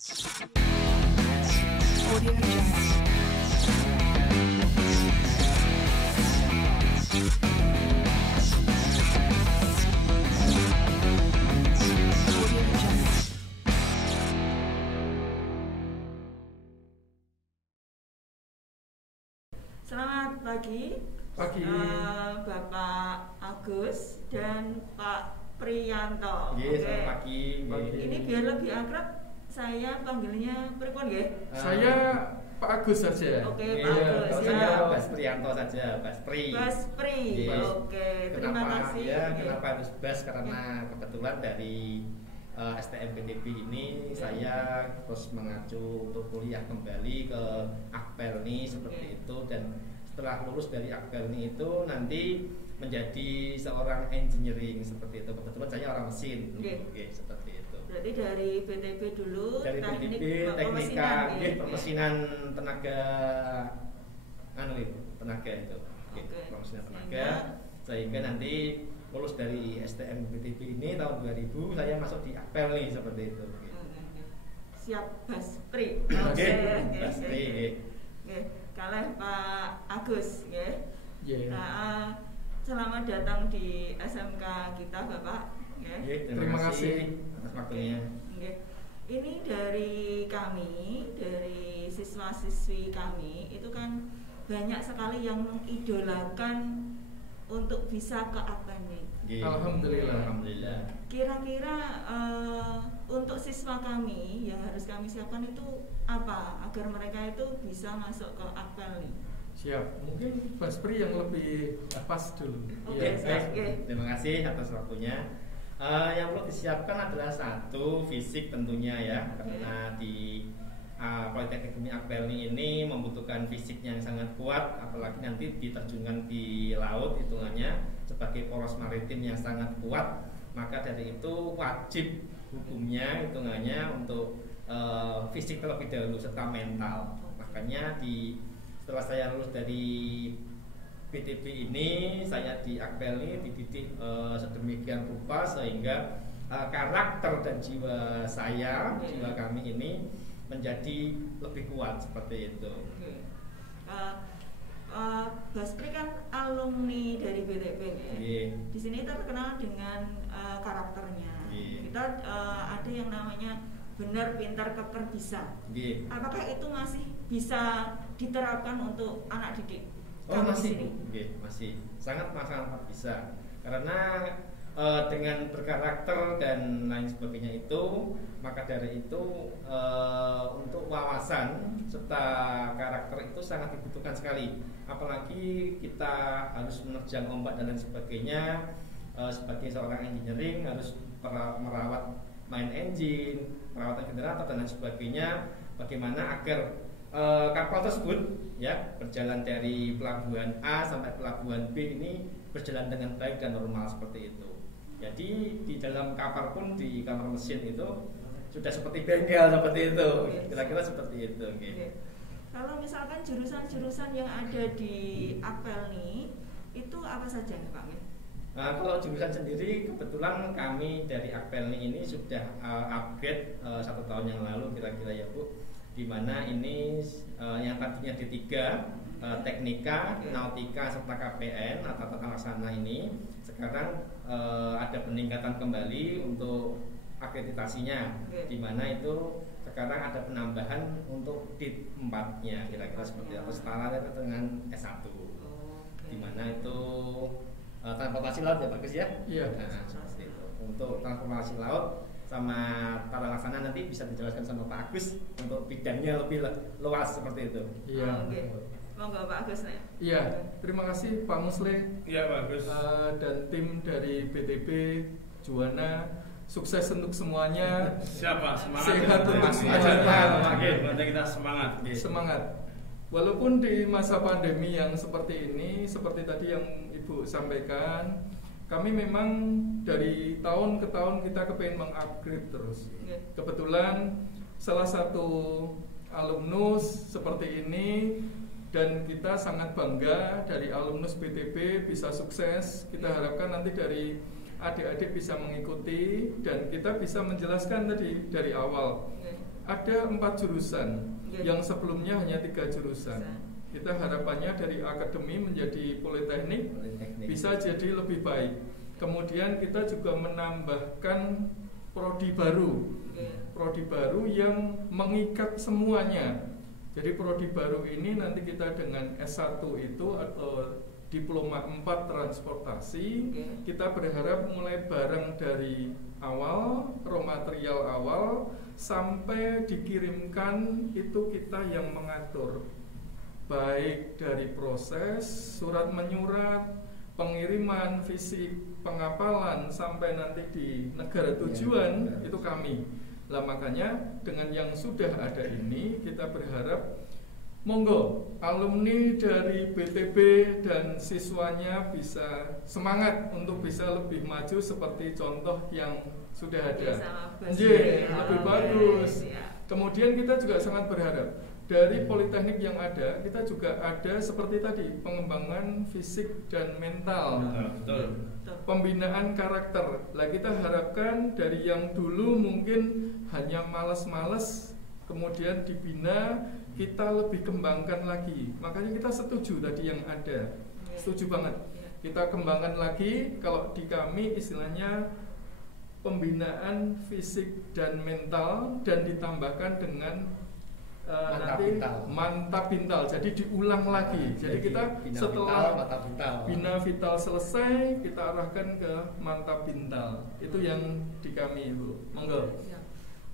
Audio Jungle. Audio Jungle. Selamat pagi, Bapak Agus dan Pak Priyanto. Selamat pagi. Ini biar lebih akrab, saya panggilnya pripun nggih? Saya Pak Agus saja. Oke, Pak Agus Kalau ya. saya Mas Priyanto saja, Mas Pri. Mas Pri. Yes. Oke, terima kasih. Kenapa harus Bas? Karena kebetulan dari STM PTB ini saya terus mengacu untuk kuliah kembali ke Akpelni seperti itu, dan setelah lulus dari Akpelni itu nanti menjadi seorang engineering seperti itu. Kebetulan saya orang mesin. Oke, seperti itu. Berarti dari PTB dulu, Dari teknik PTB, teknika, ya? permesinan tenaga, tenaga itu, permesinan tenaga, sehingga nanti lulus dari STM PTB ini tahun 2000 saya masuk di Apel nih seperti itu. Siap, Baspri. Oke, Baspri. Kalih Pak Agus, ya. Yeah. Nah, selamat datang di SMK kita, Bapak. Terima kasih atas waktunya. Ini dari kami, dari siswa-siswi kami, itu kan banyak sekali yang mengidolakan untuk bisa ke Akpelni. Alhamdulillah. Kira-kira untuk siswa kami yang harus kami siapkan itu apa agar mereka itu bisa masuk ke Akpelni? Siap. Mungkin Mas Pri yang lebih pas dulu. Oke. Terima kasih atas waktunya. Yang perlu disiapkan adalah satu, fisik tentunya ya, karena di Politeknik Bumi Akpelni ini membutuhkan fisik yang sangat kuat, apalagi nanti diterjunkan di laut hitungannya sebagai poros maritim yang sangat kuat. Maka dari itu wajib hukumnya hitungannya untuk fisik terlebih dahulu serta mental. Makanya setelah saya lulus dari PTB ini, saya di Akpelni dididik sedemikian rupa sehingga karakter dan jiwa saya, jiwa kami ini menjadi lebih kuat seperti itu. Baspri kan alumni dari PTB ya. Di sini terkenal dengan karakternya. Kita ada yang namanya benar, pintar, keker, bisa. Apakah itu masih bisa diterapkan untuk anak didik? Masih sangat bisa, karena dengan berkarakter dan lain sebagainya itu, maka dari itu untuk wawasan serta karakter itu sangat dibutuhkan sekali. Apalagi kita harus menerjang ombak dan lain sebagainya. Sebagai seorang engineering harus merawat main engine, perawatan generator dan lain sebagainya. Bagaimana agar kapal tersebut ya berjalan dari pelabuhan A sampai pelabuhan B ini berjalan dengan baik dan normal seperti itu. Jadi di dalam kapal pun, di kamar mesin itu sudah seperti bengkel seperti itu. Kira-kira seperti itu. Kalau misalkan jurusan-jurusan yang ada di Akpelni itu apa saja Pak? Kalau jurusan sendiri, kebetulan kami dari Akpelni ini sudah upgrade 1 tahun yang lalu kira-kira ya Bu, dimana ini yang tadinya D3 teknika, nautika serta KPN atau tata laksana ini sekarang ada peningkatan kembali untuk akreditasinya, dimana itu sekarang ada penambahan untuk D4-nya kira-kira seperti itu, setara dengan S1, dimana itu transportasi laut ya bagus ya. Iya. Seperti itu. Untuk transportasi laut sama tata laksana nanti bisa dijelaskan sama Pak Agus untuk bidangnya lebih luas seperti itu. Iya. Monggo Pak Agus nih. Iya. Terima kasih Pak Musle. Iya Pak Agus. Dan tim dari PTB Juwana. Sukses untuk semuanya. Siapa? Semangat. Sehat untuk semuanya. Kita semangat. Semangat. Walaupun di masa pandemi yang seperti ini, seperti tadi yang Ibu sampaikan, kami memang dari tahun ke tahun kita kepengen mengupgrade terus. Kebetulan salah satu alumnus seperti ini, dan kita sangat bangga dari alumnus PTB bisa sukses. Kita harapkan nanti dari adik-adik bisa mengikuti dan kita bisa menjelaskan tadi dari awal ada 4 jurusan yang sebelumnya hanya 3 jurusan. Kita harapannya dari akademi menjadi politeknik bisa jadi lebih baik. Kemudian kita juga menambahkan prodi baru yang mengikat semuanya. Jadi prodi baru ini nanti kita dengan S1 itu atau diploma 4 transportasi, kita berharap mulai barang dari awal, raw material awal sampai dikirimkan itu kita yang mengatur, baik dari proses surat menyurat, pengiriman, fisik, pengapalan sampai nanti di negara tujuan itu kami. Lah makanya dengan yang sudah ada ini kita berharap monggo alumni dari BTB dan siswanya bisa semangat untuk bisa lebih maju seperti contoh yang sudah ada. Lebih bagus. Kemudian kita juga sangat berharap dari politeknik yang ada, kita juga ada seperti tadi pengembangan fisik dan mental, pembinaan karakter. Lah kita harapkan dari yang dulu mungkin hanya malas-malas, kemudian dibina, kita lebih kembangkan lagi. Makanya kita setuju tadi yang ada, setuju banget. Kita kembangkan lagi. Kalau di kami istilahnya pembinaan fisik dan mental dan ditambahkan dengan mantap pintal, jadi diulang lagi. Jadi kita setelah bina vital selesai, kita arahkan ke mantap pintal. Itu yang di kami, Ibu. Monggo.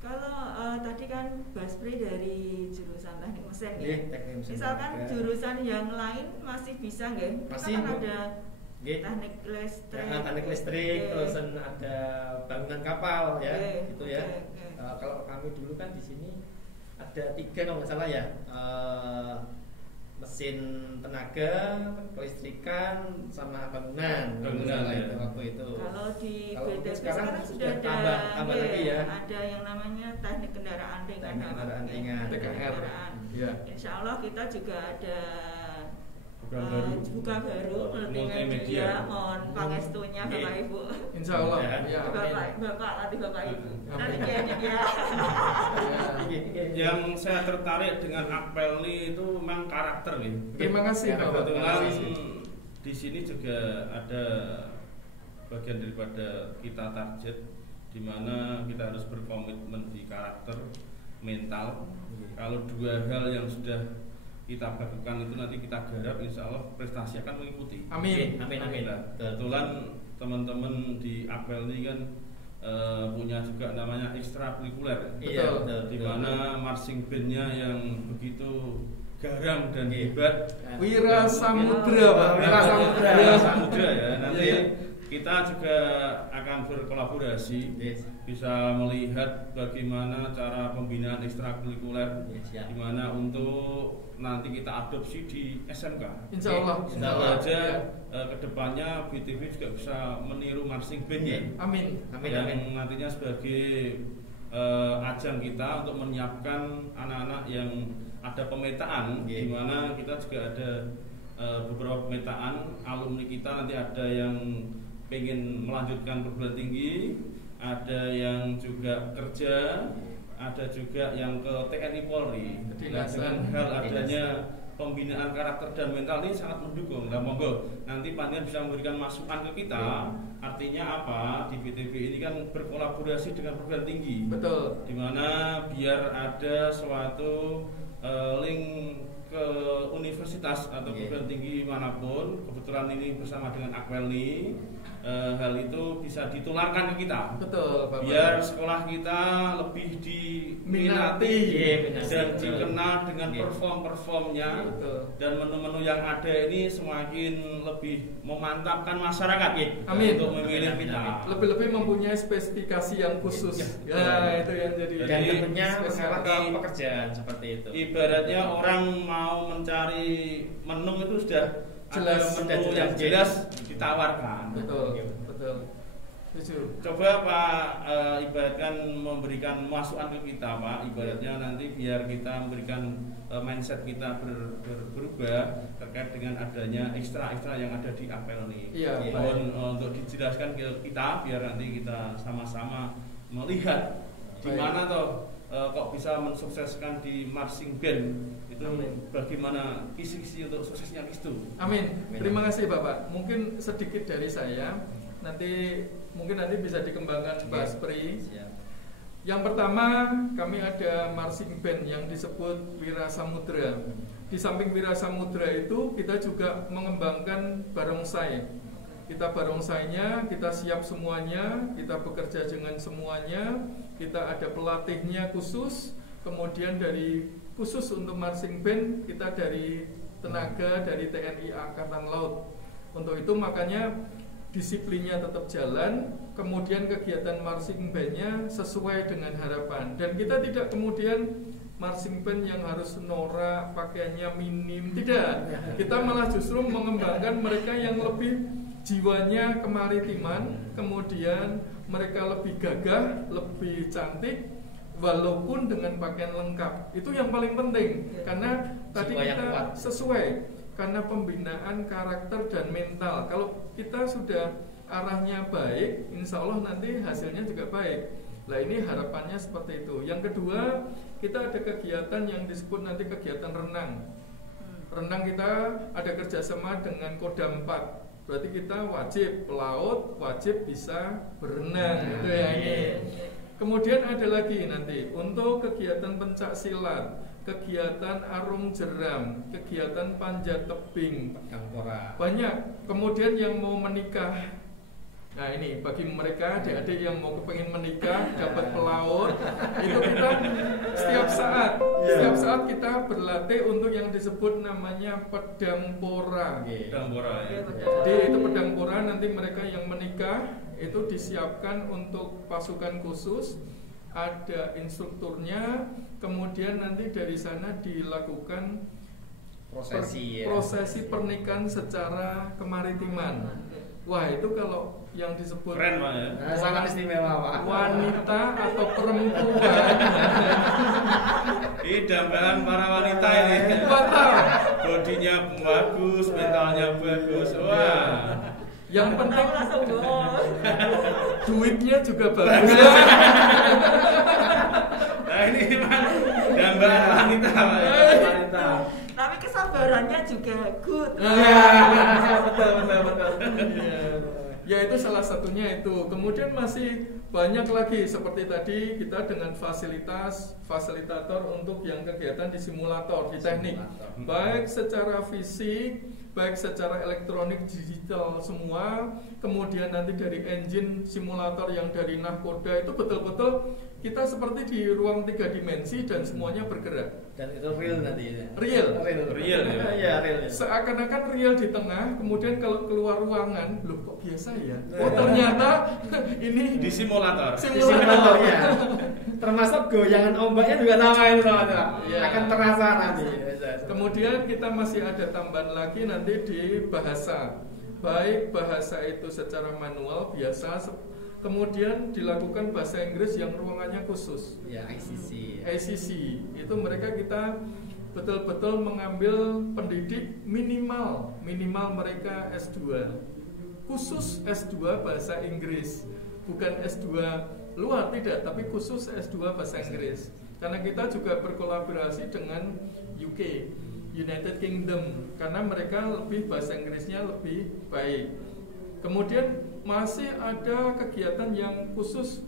Kalau tadi kan Baspri dari jurusan teknik mesin ya. Misalkan jurusan yang lain masih bisa nggak? Masih kan ada teknik listrik, terus ada bangunan kapal ya, gitu ya. Kalau kami dulu kan di sini ada 3 kalau nggak salah ya, mesin tenaga, kelistrikan, sama bangunan itu waktu itu. Kalau di BTB sekarang sudah ada lagi ya. Ada yang namanya teknik kendaraan ringan. Insya Allah kita juga ada buka baru multimedia, mohon pangestunya Bapak Ibu. Insya Allah. Bapak Ibu. Nanti dia. Yang saya tertarik dengan Akpelni itu memang karakter nih. Terima kasih Bapak. Kebetulan di sini juga ada bagian daripada kita target, di mana kita harus berkomitmen di karakter, mental. Kalau 2 hal yang sudah kita lakukan itu nanti kita garap, insya Allah prestasi akan mengikuti. Amin. Kebetulan teman-teman di Akpelni kan punya juga namanya ekstrakurikuler, di mana marching bandnya yang begitu garam dan hebat. Wira Samudra, Pak. Wira Samudra ya. Nanti kita juga akan berkolaborasi, bisa melihat bagaimana cara pembinaan ekstrakurikuler, di mana untuk nanti kita adopsi di SMK. Insya Allah. Semoga aja kedepannya BTB juga bisa meniru marching bandnya. Amin. Yang nantinya sebagai ajang kita untuk menyiapkan anak-anak yang ada pemetaan, di mana kita juga ada beberapa pemetaan alumni kita. Nanti ada yang pengen melanjutkan perguruan tinggi, ada yang juga kerja, ada juga yang ke TNI Polri. Nah, dengan hal adanya pembinaan karakter dan mental ini sangat mendukung. Nah, monggo nanti panitia bisa memberikan masukan ke kita. Artinya apa? Di BTB ini kan berkolaborasi dengan perguruan tinggi. Betul. Dimana biar ada suatu link ke universitas atau perguruan tinggi manapun. Kebetulan ini bersama dengan Akpelni, hal itu bisa ditularkan ke kita. Betul, Bapak. Biar sekolah kita lebih diminati dan dikenal dengan performnya, dan menu-menu yang ada ini semakin lebih memantapkan masyarakat Amin. Untuk memilih kita. Lebih-lebih mempunyai spesifikasi yang khusus. Ya, itu yang jadi. Dan tentunya masalah pekerjaan seperti itu. Ibaratnya orang mau mencari menu itu sudah jelas, menu yang jelas ditawarkan. Betul. Coba Pak ibaratkan memberikan masukan ke kita, Pak. Ibaratnya nanti biar kita memberikan mindset kita berubah terkait dengan adanya ekstra yang ada di Akpelni. Mohon untuk dijelaskan ke kita biar nanti kita sama-sama melihat di mana toh kok bisa mensukseskan di marching band itu. Bagaimana kisi-kisi untuk suksesnya itu? Amin. Terima kasih Bapak. Mungkin sedikit dari saya, nanti bisa dikembangkan Pak Spri. Yang pertama, kami ada marching band yang disebut Wira Samudra. Di samping Wira Samudra itu kita juga mengembangkan barongsai. Kita barongsainya, kita siap semuanya, kita bekerja dengan semuanya, kita ada pelatihnya khusus, kemudian dari khusus untuk marching band kita dari tenaga dari TNI Angkatan Laut. Untuk itu makanya disiplinnya tetap jalan, kemudian kegiatan marching band-nya sesuai dengan harapan. Dan kita tidak kemudian marching band yang harus norak, pakaiannya minim, tidak. Kita malah justru mengembangkan mereka yang lebih jiwanya kemaritiman, kemudian mereka lebih gagah, lebih cantik, walaupun dengan pakaian lengkap. Itu yang paling penting, karena tadi kita sesuai. Karena pembinaan karakter dan mental. Kalau kita sudah arahnya baik, insya Allah nanti hasilnya juga baik. Nah ini harapannya seperti itu. Yang kedua, kita ada kegiatan yang disebut nanti kegiatan renang. Renang kita ada kerjasama dengan Kodam 4. Berarti kita wajib pelaut, wajib bisa berenang. Gitu ya ini. Kemudian ada lagi nanti untuk kegiatan pencak silat, kegiatan arung jeram, kegiatan panjat tebing, banyak. Kemudian yang mau menikah, nah ini bagi mereka adik-adik yang mau kepengen menikah, dapat pelaut, itu kita setiap saat kita berlatih untuk yang disebut namanya pedang pora. Jadi itu pedang pora, nanti mereka yang menikah itu disiapkan untuk pasukan khusus, ada instrukturnya, kemudian nanti dari sana dilakukan prosesi pernikahan secara kemaritiman. Wah itu kalau yang disebut keren Pak ya. Sangat istimewa Pak. Wanita atau perempuan. Ini dambaan para wanita ini. Bodinya bagus, mentalnya bagus. Wah. Yang penting duitnya juga bagus. Nah ini memang dambaan wanita Pak ya. Wanita. Tapi kesabarannya juga good. Betul. Ya itu salah satunya itu. Kemudian masih banyak lagi seperti tadi kita dengan fasilitator untuk yang kegiatan di simulator, di teknik, baik secara fisik, baik secara elektronik, digital semua. Kemudian nanti dari engine simulator yang dari nahkoda itu betul-betul kita seperti di ruang 3 dimensi dan semuanya bergerak. Dan itu real nanti ya. Real ya. Ya, real. Seakan-akan real di tengah, kemudian kalau keluar ruangan, loh kok biasa ya? Oh ternyata ini di simulator. Ya. Termasuk goyangan ombaknya juga sama itu ya. Akan terasa nanti. Kemudian kita masih ada tambahan lagi nanti di bahasa. Baik bahasa itu secara manual biasa, kemudian dilakukan bahasa Inggris yang ruangannya khusus. Ya, ICC. Itu mereka kita betul-betul mengambil pendidik minimal mereka S2. Khusus S2 bahasa Inggris. Bukan S2 luar tidak, tapi khusus S2 bahasa Inggris. Karena kita juga berkolaborasi dengan UK, United Kingdom, karena mereka lebih bahasa Inggrisnya lebih baik. Kemudian masih ada kegiatan yang khusus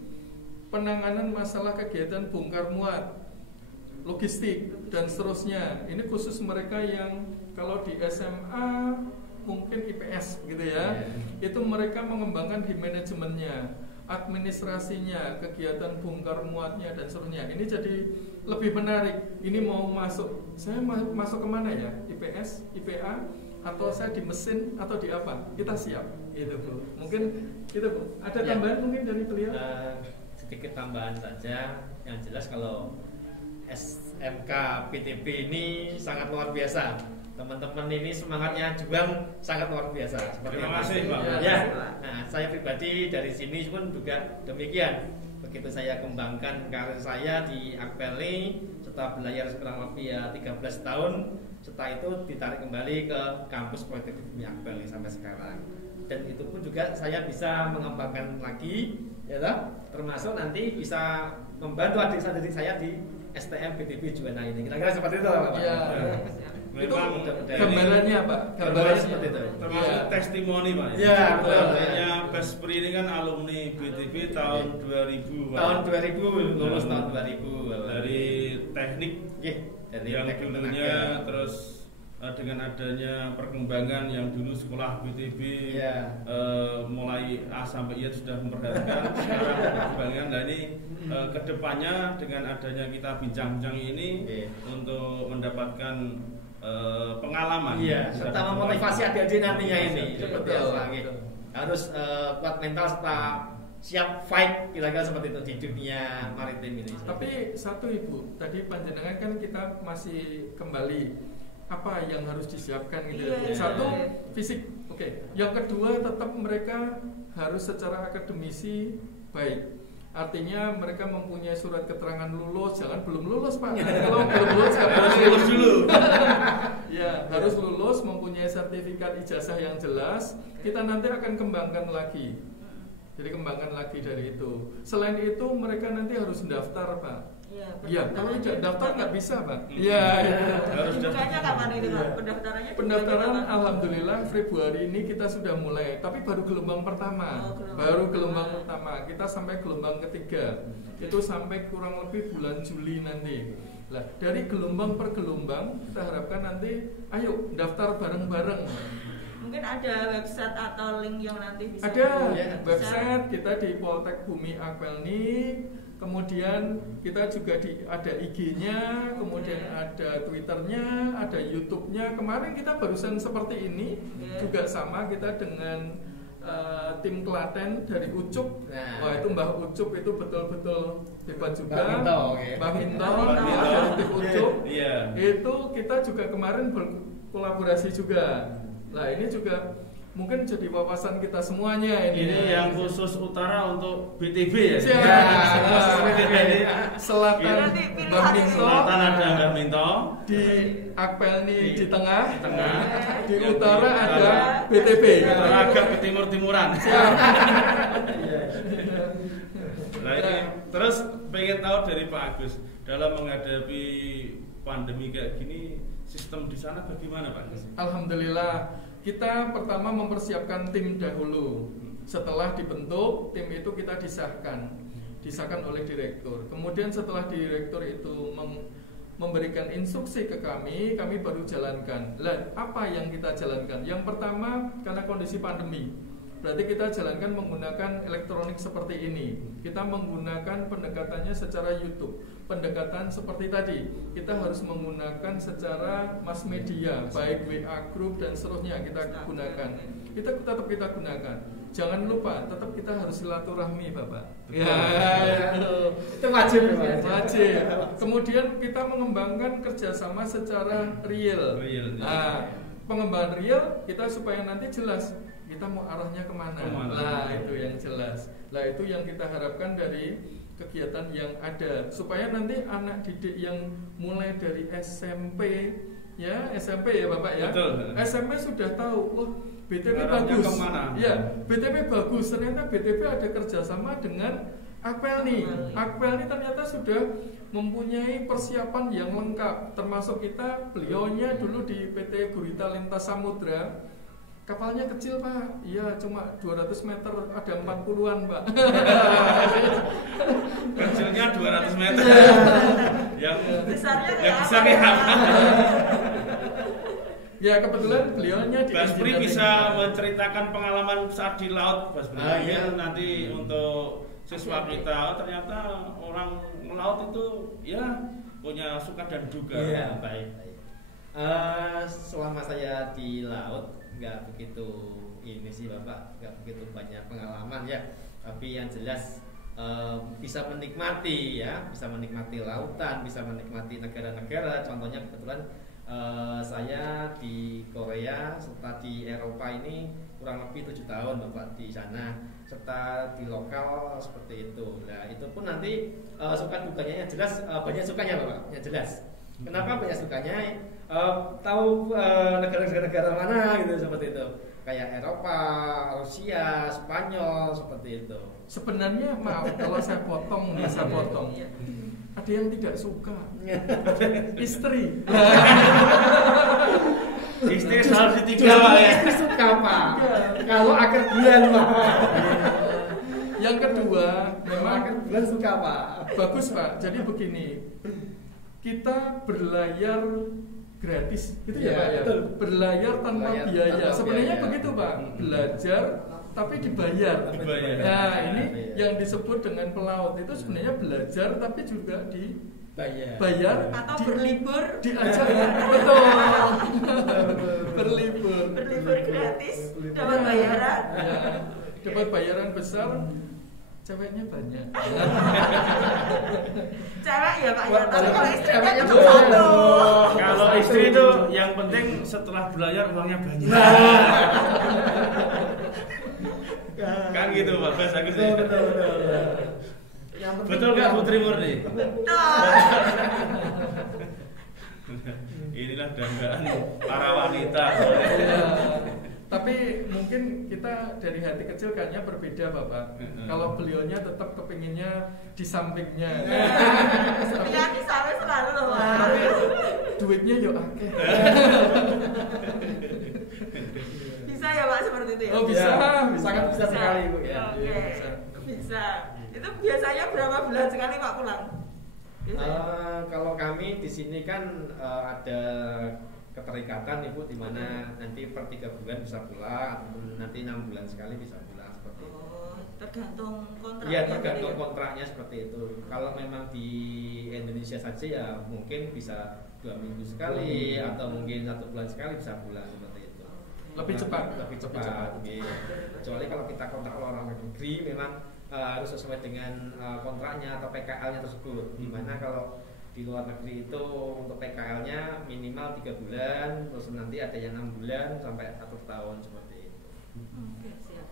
penanganan masalah kegiatan bongkar muat, logistik dan seterusnya. Ini khusus mereka yang kalau di SMA mungkin IPS gitu ya. Itu mereka mengembangkan di manajemennya, administrasinya, kegiatan bongkar muatnya dan seterusnya. Ini jadi lebih menarik. Ini mau masuk, saya masuk kemana ya? IPS, IPA, atau saya di mesin atau di apa? Kita siap. Itu Bu. Mungkin itu Bu. Ada tambahan mungkin dari beliau? Sedikit tambahan saja. Yang jelas kalau SMK PTB ini sangat luar biasa. Teman-teman ini semangatnya juang sangat luar biasa. Terima kasih Pak. Ya. Nah, saya pribadi dari sini pun juga demikian. Begitu saya kembangkan karir saya di Akpeli, setelah belajar kurang lebih 13 tahun, setelah itu ditarik kembali ke kampus Politeknik Akpeli sampai sekarang. Dan itu pun juga saya bisa mengembangkan lagi, ya toh? Termasuk nanti bisa membantu adik saya di STM BTB Juwana ini. Kira-kira seperti itu Pak. Iya. Itu Memang gambarannya Pak, gambarannya seperti itu. Termasuk testimoni Pak. Iya, betul. Artinya Bespri ini kan alumni BTB tahun 2000 Pak. Tahun 2000 lulus tahun 2000 dari teknik dari yang teknik dulunya tenaga. terus dengan adanya perkembangan yang dulu sekolah BTB mulai A sampai I sudah memperhatikan sekarang perkembangan. Nah ini kedepannya dengan adanya kita bincang-bincang ini untuk mendapatkan pengalaman serta memotivasi adik-adik nantinya ini seperti Betul. apa harus kuat mental serta siap fight kira-kira seperti itu di dunia maritim ini. Tapi satu Ibu, tadi panjenengan kan kita masih kembali apa yang harus disiapkan gitu. Satu fisik, oke. Yang kedua tetap mereka harus secara akademisi baik. Artinya mereka mempunyai surat keterangan lulus, jangan belum lulus Pak. Kalau belum lulus harus lulus dulu. Ya, harus lulus, mempunyai sertifikat ijazah yang jelas. Kita nanti akan kembangkan lagi. Jadi kembangkan lagi dari itu. Selain itu mereka nanti harus daftar Pak. Iya, kalau tidak daftar nggak bisa Pak. Iya. Harus Dibukanya kapan itu Pak? Pendaftarannya? Pendaftaran alhamdulillah Februari ini kita sudah mulai, tapi baru gelombang pertama. Baru gelombang pertama. Kita sampai gelombang ketiga. Itu sampai kurang lebih bulan Juli nanti. Nah, dari gelombang per gelombang kita harapkan nanti ayo daftar bareng-bareng. Mungkin ada website atau link yang nanti bisa Ada website kita di Poltek Bumi Akpelni. Kemudian kita juga ada IG-nya, kemudian ada Twitter-nya, ada YouTube-nya. Kemarin kita barusan seperti ini juga sama kita dengan tim Klaten dari Ucup. Wah itu Mbah Ucup itu betul-betul hebat juga. Mbah Minto dari tim Ucup. Itu kita juga kemarin berkolaborasi juga. Nah ini juga mungkin jadi wawasan kita semuanya ini. Ini yang khusus utara untuk BTB ya. Selatan Mbah Minto, Selatan ada Mbah Minto, di Akpelni di tengah, di Yang utara di ada BTB. agak ke timur-timuran. Nah ini terus pengen tahu dari Pak Agus dalam menghadapi pandemi kayak gini sistem di sana bagaimana Pak Agus? Alhamdulillah kita pertama mempersiapkan tim dahulu. Setelah dibentuk tim itu kita disahkan oleh direktur. Kemudian setelah direktur itu memberikan instruksi ke kami baru jalankan. Lah apa yang kita jalankan? Yang pertama karena kondisi pandemi, berarti kita jalankan menggunakan elektronik seperti ini. Kita menggunakan pendekatannya secara YouTube. Pendekatan seperti tadi, kita harus menggunakan secara mass media, baik WA group dan seterusnya kita gunakan. Kita gunakan. Jangan lupa, tetap kita harus silaturahmi, Bapak. Itu wajib. Kemudian kita mengembangkan kerjasama secara real. Nah, pengembangan real kita supaya nanti jelas kita mau arahnya kemana. Nah, itu yang jelas. Nah, itu yang kita harapkan dari kegiatan yang ada supaya nanti anak didik yang mulai dari SMP ya Bapak ya. Betul. SMP sudah tahu, oh BTP arahnya bagus. kemana? Ya, BTP bagus. Ternyata BTP ada kerjasama dengan Akpelni. Akpelni ternyata sudah mempunyai persiapan yang lengkap. Termasuk beliaunya dulu di PT Gurita Lintas Samudra. Kapalnya kecil Pak, iya cuma 200 meter, ada 40-an Pak. Kecilnya 200 meter. Yang besarnya Ya kebetulan beliaunya di Bespri bisa menceritakan pengalaman saat di laut Bespri. Nanti untuk siswa kita ternyata orang melaut itu ya punya suka dan duka. Iya, baik. Selama saya di laut nggak begitu ini sih Bapak, nggak begitu banyak pengalaman ya, tapi yang jelas bisa menikmati lautan, bisa menikmati negara-negara. Contohnya kebetulan saya di Korea serta di Eropa ini kurang lebih 7 tahun Bapak di sana, serta di lokal seperti itu. Nah itu pun nanti suka dukanya yang jelas, banyak sukanya Bapak, yang jelas. Kenapa banyak sukanya? Tahu negara-negara mana gitu seperti itu. kayak Eropa, Rusia, Spanyol seperti itu. Sebenarnya maaf kalau saya potong nih, ada yang tidak suka. Istri. Istri harus ditinggal Pak ya. Istri suka Pak. Kalau akhir bulan Pak. Yang kedua, memang akhir bulan suka Pak. Bagus Pak. Jadi begini, kita berlayar gratis, gitu ya Pak ya. Betul. Berlayar tanpa Berlayar biaya. tanpa Sebenarnya biaya. begitu Pak. Belajar tapi dibayar. Dibayar. Nah, ini Dibayar. yang disebut dengan pelaut itu sebenarnya belajar tapi juga Bayar. dibayar Atau di- berlibur diajar. Betul. Berlibur. berlibur gratis dapat bayaran. Ya, dapat bayaran besar. Ceweknya banyak. Cewek ya Pak ya, tapi kalau istrinya Ceweknya cuma banyak. satu. Kalau istri itu yang penting setelah berlayar uangnya banyak. Kan gitu Pak, bahasa aku sih. Betul. Yang penting Betul nggak Putri Murni? Betul. Inilah dambaan para wanita. Ya, tapi mungkin kita dari hati kecil kayaknya berbeda Bapak. Kalau beliaunya tetap kepinginnya di sampingnya. Setia di sana selalu loh Pak. Tapi duitnya yo akeh. Bisa ya Pak seperti itu ya? Oh bisa, sangat bisa sekali Bu ya. Oke, Bisa. bisa. Itu biasanya berapa bulan sekali Pak pulang? Biasanya? Kalau kami di sini kan ada keterikatan Ibu di mana nanti per 3 bulan bisa pulang ataupun nanti 6 bulan sekali bisa pulang seperti itu. Oh, tergantung kontraknya. Iya tergantung berarti ya? kontraknya seperti itu. Kalau memang di Indonesia saja ya mungkin bisa 2 minggu sekali atau mungkin 1 bulan sekali bisa pulang seperti itu. Lebih cepat. Lebih cepat. Oke. Kecuali kalau kita kontrak luar negeri memang harus sesuai dengan kontraknya atau PKL-nya tersebut. Dimana kalau di luar negeri itu untuk PKL-nya minimal 3 bulan, terus nanti ada yang 6 bulan sampai 1 tahun seperti itu. Oke, siap.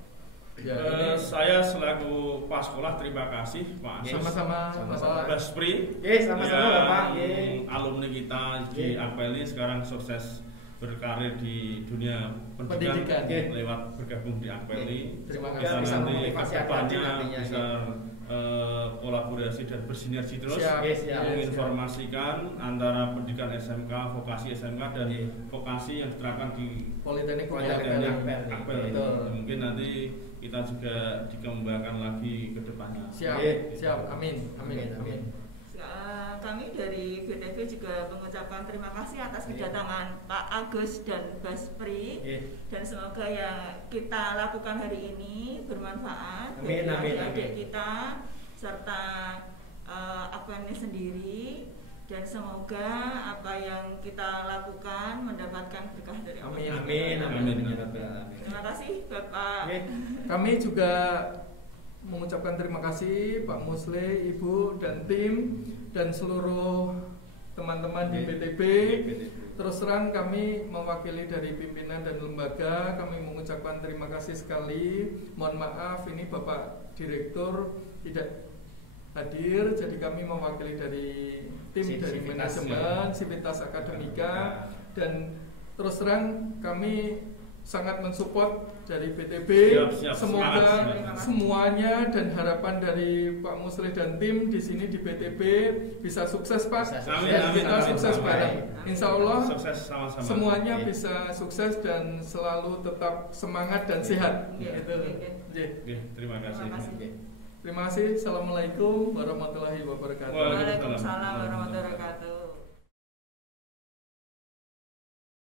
Ya, ini Saya selaku Pak Sekolah terima kasih Pak Asis sama-sama Sama-sama. Bapak. Baspri Sama-sama Bapak. yang alumni kita di Akpeli sekarang sukses berkarir di dunia pendidikan Pendidikan. lewat bergabung di Akpeli. Terima Semoga kasih. Bisa nanti memotivasi kedepannya nantinya, bisa kolaborasi dan bersinergi terus Siap. Siap. menginformasikan antara pendidikan SMK, vokasi SMK dan vokasi yang diterapkan di Politeknik Politeknik Akpeli. Akpel. Betul. Mungkin nanti kita juga dikembangkan lagi ke depannya. Siap, siap. Amin. Kami dari BTP juga mengucapkan terima kasih atas kedatangan Pak Agus dan Baspri, dan semoga yang kita lakukan hari ini bermanfaat Amin, bagi amin, adik-adik amin. kita serta Akpelnya sendiri, dan semoga apa yang kita lakukan mendapatkan berkah dari Allah. Amin. Terima kasih Bapak. Kami juga mengucapkan terima kasih Pak Musle, Ibu dan tim dan seluruh teman-teman di BTP. Terus terang kami mewakili dari pimpinan dan lembaga, kami mengucapkan terima kasih sekali. Mohon maaf ini Bapak Direktur tidak hadir, jadi kami mewakili dari tim dari manajemen Sivitas Akademika, dan terus terang kami sangat mensupport dari BTP. Siap, Semoga semangat. semuanya dan harapan dari Pak Musleh dan tim di sini di BTP bisa sukses Pak. Amin, Dan amin, kita amin, sukses amin. bareng. Insya Allah Sukses sama-sama. semuanya bisa sukses dan selalu tetap semangat dan sehat. Oke, Gitu. oke, oke. Oke. Oke, terima kasih. Terima kasih. Terima kasih. Assalamualaikum warahmatullahi wabarakatuh. Waalaikumsalam. Waalaikumsalam warahmatullahi wabarakatuh.